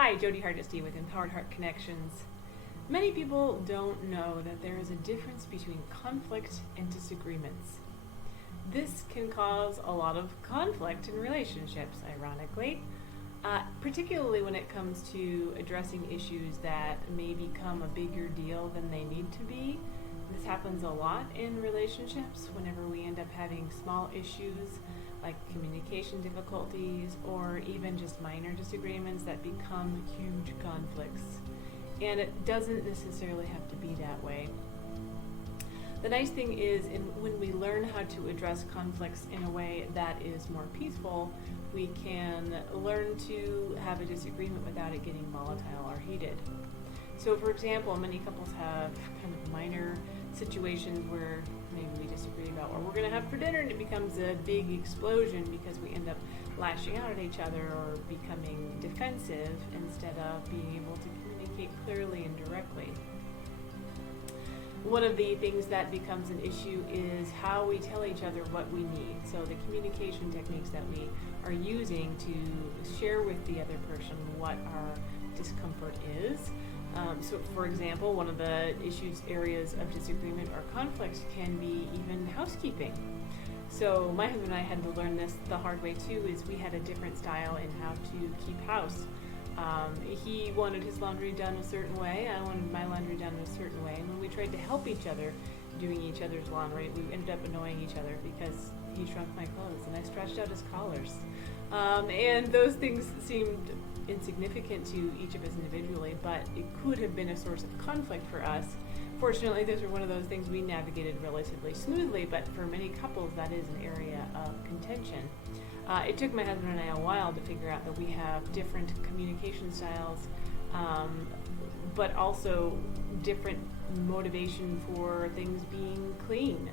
Hi, Jody Hardesty with Empowered Heart Connections. Many people don't know that there is a difference between conflict and disagreements. This can cause a lot of conflict in relationships, ironically, particularly when it comes to addressing issues that may become a bigger deal than they need to be. This happens a lot in relationships whenever we end up having small issues like communication difficulties or even just minor disagreements that become huge conflicts. And it doesn't necessarily have to be that way. The nice thing is when we learn how to address conflicts in a way that is more peaceful, we can learn to have a disagreement without it getting volatile or heated. So for example, many couples have kind of minor situations where maybe we disagree about what we're going to have for dinner and it becomes a big explosion because we end up lashing out at each other or becoming defensive instead of being able to communicate clearly and directly. One of the things that becomes an issue is how we tell each other what we need. So the communication techniques that we are using to share with the other person what our discomfort is. So for example, one of the areas of disagreement or conflict can be even housekeeping. So my husband and I had to learn this the hard way too, is we had a different style in how to keep house. He wanted his laundry done a certain way, I wanted my laundry done a certain way, and when we tried to help each other doing each other's laundry, we ended up annoying each other because he shrunk my clothes and I stretched out his collars. And those things seemed insignificant to each of us individually, but it could have been a source of conflict for us. Fortunately, those are one of those things we navigated relatively smoothly, but for many couples, that is an area of contention. It took my husband and I a while to figure out that we have different communication styles, but also different motivation for things being clean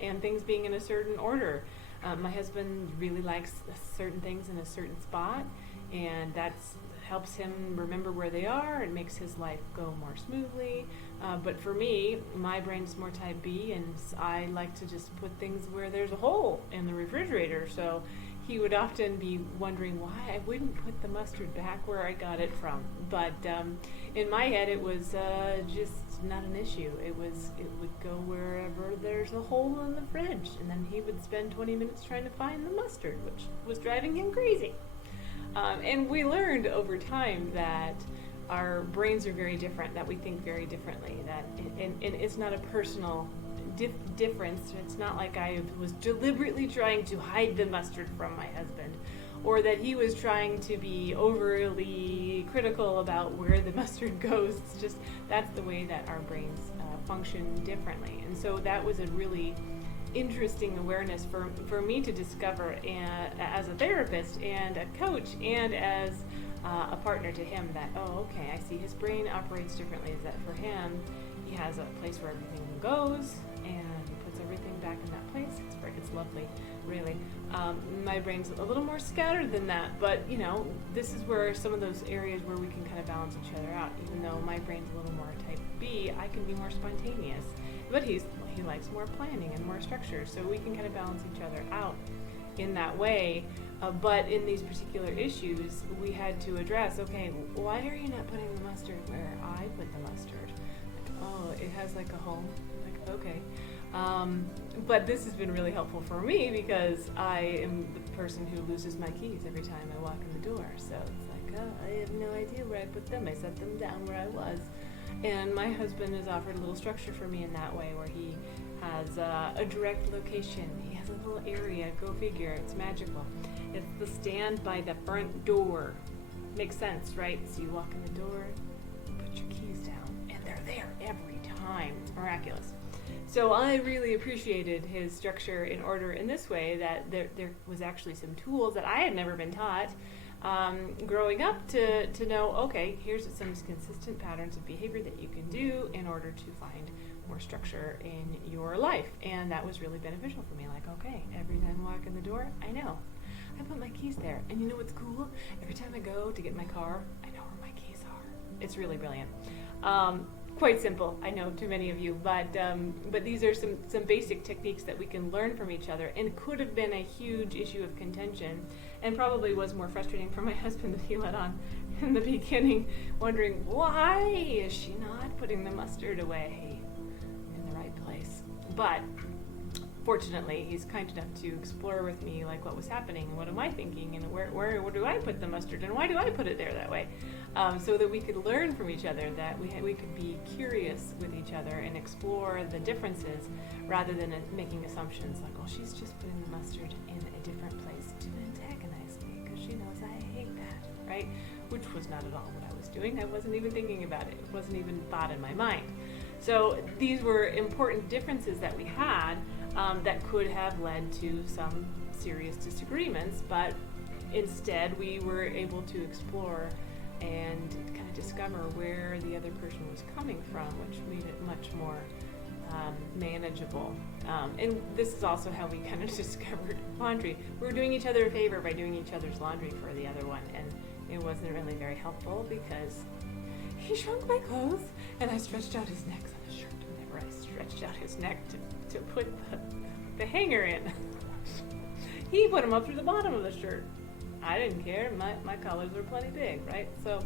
and things being in a certain order. My husband really likes certain things in a certain spot, and that helps him remember where they are and makes his life go more smoothly. But for me, my brain's more type B, and I like to just put things where there's a hole in the refrigerator. So he would often be wondering why I wouldn't put the mustard back where I got it from. But in my head, it was just not an issue. It would go wherever there's a hole in the fridge, and then he would spend 20 minutes trying to find the mustard, which was driving him crazy. And we learned over time that our brains are very different, that we think very differently, and it's not a personal difference. It's not like I was deliberately trying to hide the mustard from my husband, or that he was trying to be overly critical about where the mustard goes. It's just that's the way that our brains function differently. And so that was a really interesting awareness for me to discover, and as a therapist and a coach and as a partner to him, that okay, I see his brain operates differently. Is that for him he has a place where everything goes and he puts everything back in that place. It's lovely, really. My brain's a little more scattered than that, but this is where some of those areas where we can kind of balance each other out. Even though my brain's a little more type B, I can be more spontaneous, but he likes more planning and more structure, so we can kind of balance each other out in that way. But in these particular issues, we had to address, okay, why are you not putting the mustard where I put the mustard? It has like a hole. Like, okay. But this has been really helpful for me because I am the person who loses my keys every time I walk in the door. So it's like, I have no idea where I put them. I set them down where I was. And my husband has offered a little structure for me in that way, where he has a direct location. He has a little area, go figure, it's magical. It's the stand by the front door. Makes sense, right? So you walk in the door, put your keys down, and they're there every time. It's miraculous. So I really appreciated his structure in order in this way, that there was actually some tools that I had never been taught growing up to know, okay, here's some consistent patterns of behavior that you can do in order to find more structure in your life. And that was really beneficial for me. Like, okay, every time I walk in the door, I know I put my keys there. And you know what's cool? Every time I go to get my car, I know where my keys are. It's really brilliant. Quite simple, I know, to many of you, but these are some basic techniques that we can learn from each other, and could have been a huge issue of contention and probably was more frustrating for my husband that he let on in the beginning, wondering why is she not putting the mustard away in the right place. But fortunately, he's kind enough to explore with me like what was happening and what am I thinking and where do I put the mustard and why do I put it there that way, so that we could learn from each other, that we could be curious with each other and explore the differences rather than making assumptions like, oh, she's just putting the mustard in a different place to antagonize me because she knows I hate that, right? Which was not at all what I was doing. I wasn't even thinking about it. It wasn't even thought in my mind. So these were important differences that we had that could have led to some serious disagreements, but instead we were able to explore and kind of discover where the other person was coming from, which made it much more manageable. And this is also how we kind of discovered laundry. We were doing each other a favor by doing each other's laundry for the other one, and it wasn't really very helpful because he shrunk my clothes and I stretched out his neck on his shirt whenever I stretched out his neck to put the hanger in. He put them up through the bottom of the shirt. I didn't care. My collars were plenty big, right? So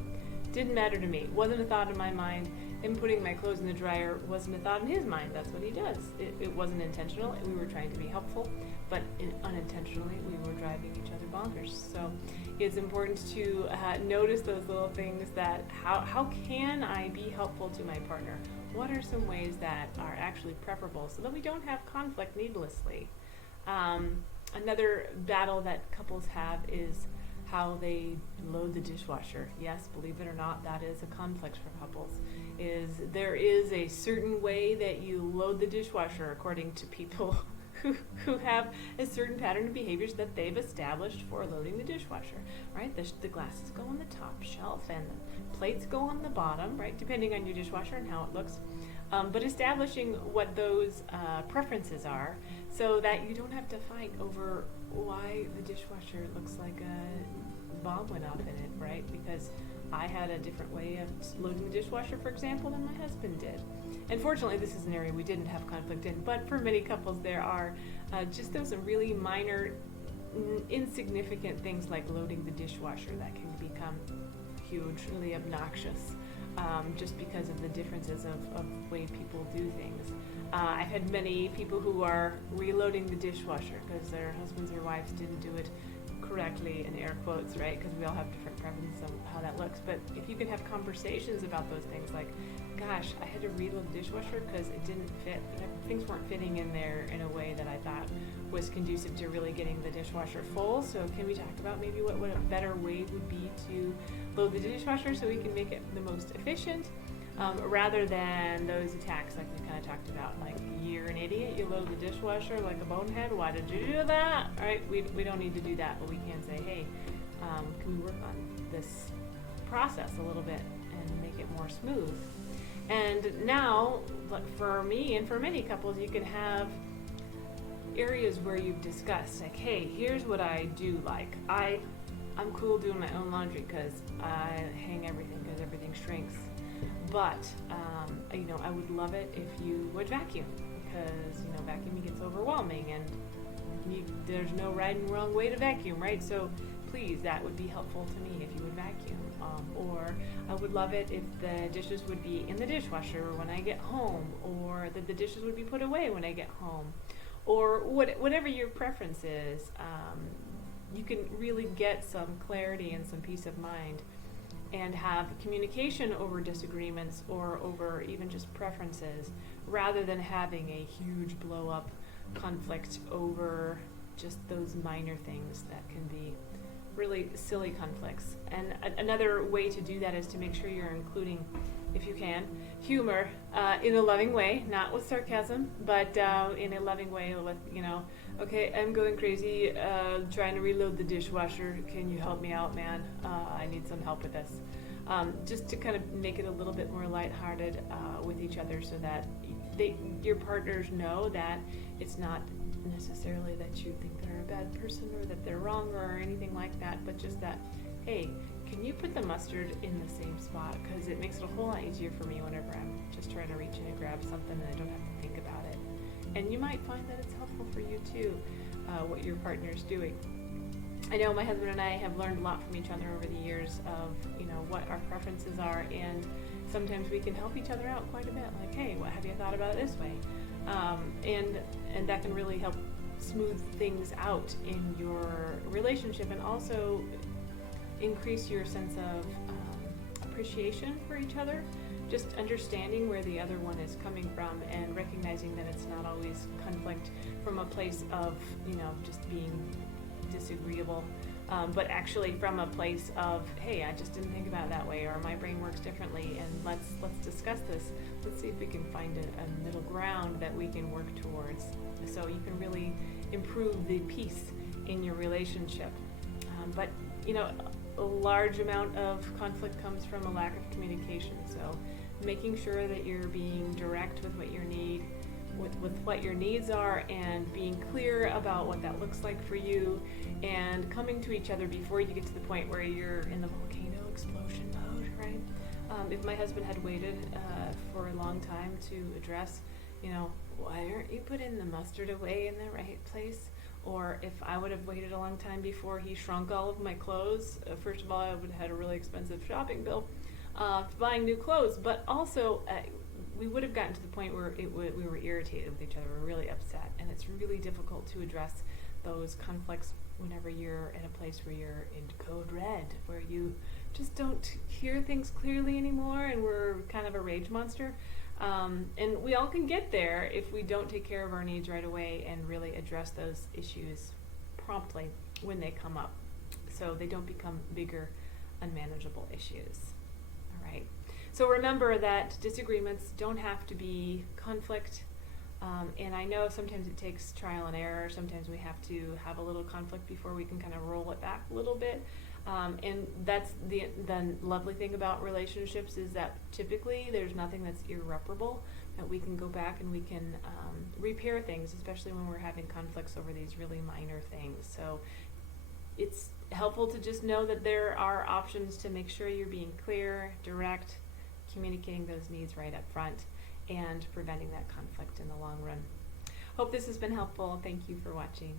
didn't matter to me. Wasn't a thought in my mind. Him putting my clothes in the dryer wasn't a thought in his mind. That's what he does. It wasn't intentional. We were trying to be helpful, but unintentionally we were driving each other bonkers. So it's important to notice those little things that how can I be helpful to my partner? What are some ways that are actually preferable so that we don't have conflict needlessly? Another battle that couples have is how they load the dishwasher. Yes, believe it or not, that is a conflict for couples. There is a certain way that you load the dishwasher according to people who have a certain pattern of behaviors that they've established for loading the dishwasher, right? The glasses go on the top shelf and the plates go on the bottom, right? Depending on your dishwasher and how it looks. But establishing what those preferences are so that you don't have to fight over why the dishwasher looks like a bomb went off in it, right? Because I had a different way of loading the dishwasher, for example, than my husband did. And fortunately, this is an area we didn't have conflict in, but for many couples there are just those really minor, insignificant things like loading the dishwasher that can become hugely obnoxious just because of the differences of way people do things. I've had many people who are reloading the dishwasher because their husbands or wives didn't do it correctly, in air quotes, right? Because we all have different preferences on how that looks. But if you can have conversations about those things like, gosh, I had to reload the dishwasher because it didn't fit. Things weren't fitting in there in a way that I thought was conducive to really getting the dishwasher full. So can we talk about maybe what a better way would be to load the dishwasher so we can make it the most efficient? Rather than those attacks like we kind of talked about, like, you're an idiot, you load the dishwasher like a bonehead, why did you do that? All right, we don't need to do that, but we can say, hey, can we work on this process a little bit and make it more smooth? And now, for me and for many couples, you can have areas where you've discussed, like, hey, here's what I do like. I'm cool doing my own laundry because I hang everything because everything shrinks. But, I would love it if you would vacuum because, vacuuming gets overwhelming and there's no right and wrong way to vacuum, right? So please, that would be helpful to me if you would vacuum. Or I would love it if the dishes would be in the dishwasher when I get home, or that the dishes would be put away when I get home, or whatever your preference is. You can really get some clarity and some peace of mind and have communication over disagreements or over even just preferences rather than having a huge blow-up conflict over just those minor things that can be really silly conflicts. And another way to do that is to make sure you're including, if you can, humor in a loving way, not with sarcasm, but in a loving way with, okay, I'm going crazy trying to reload the dishwasher. Can you help me out, man? I need some help with this. Just to kind of make it a little bit more lighthearted with each other so that your partners know that it's not necessarily that you think they're a bad person or that they're wrong or anything like that, but just that, hey, can you put the mustard in the same spot? Because it makes it a whole lot easier for me whenever I'm just trying to reach in and grab something and I don't have to think about it. And you might find that it's helpful for you too, what your partner's doing. I know my husband and I have learned a lot from each other over the years of, what our preferences are, and sometimes we can help each other out quite a bit. Like, hey, what have you thought about it this way? And that can really help smooth things out in your relationship, and also increase your sense of appreciation for each other. Just understanding where the other one is coming from, and recognizing that it's not always conflict from a place of, just being disagreeable, but actually from a place of, hey, I just didn't think about it that way, or my brain works differently, and let's discuss this. Let's see if we can find a middle ground that we can work towards, so you can really improve the peace in your relationship. But a large amount of conflict comes from a lack of communication. So making sure that you're being direct with what what your needs are, and being clear about what that looks like for you, and coming to each other before you get to the point where you're in the volcano explosion mode, right? If my husband had waited for a long time to address, why aren't you putting the mustard away in the right place? Or if I would have waited a long time before he shrunk all of my clothes, first of all, I would have had a really expensive shopping bill buying new clothes, but also we would have gotten to the point where we were irritated with each other, we were really upset, and it's really difficult to address those conflicts whenever you're in a place where you're in code red, where you just don't hear things clearly anymore, and we're kind of a rage monster. And we all can get there if we don't take care of our needs right away and really address those issues promptly when they come up, so they don't become bigger, unmanageable issues. All right. So remember that disagreements don't have to be conflict. And I know sometimes it takes trial and error. Sometimes we have to have a little conflict before we can kind of roll it back a little bit. And that's the lovely thing about relationships, is that typically there's nothing that's irreparable, that we can go back and we can repair things, especially when we're having conflicts over these really minor things. So it's helpful to just know that there are options to make sure you're being clear, direct, communicating those needs right up front, and preventing that conflict in the long run. Hope this has been helpful. Thank you for watching.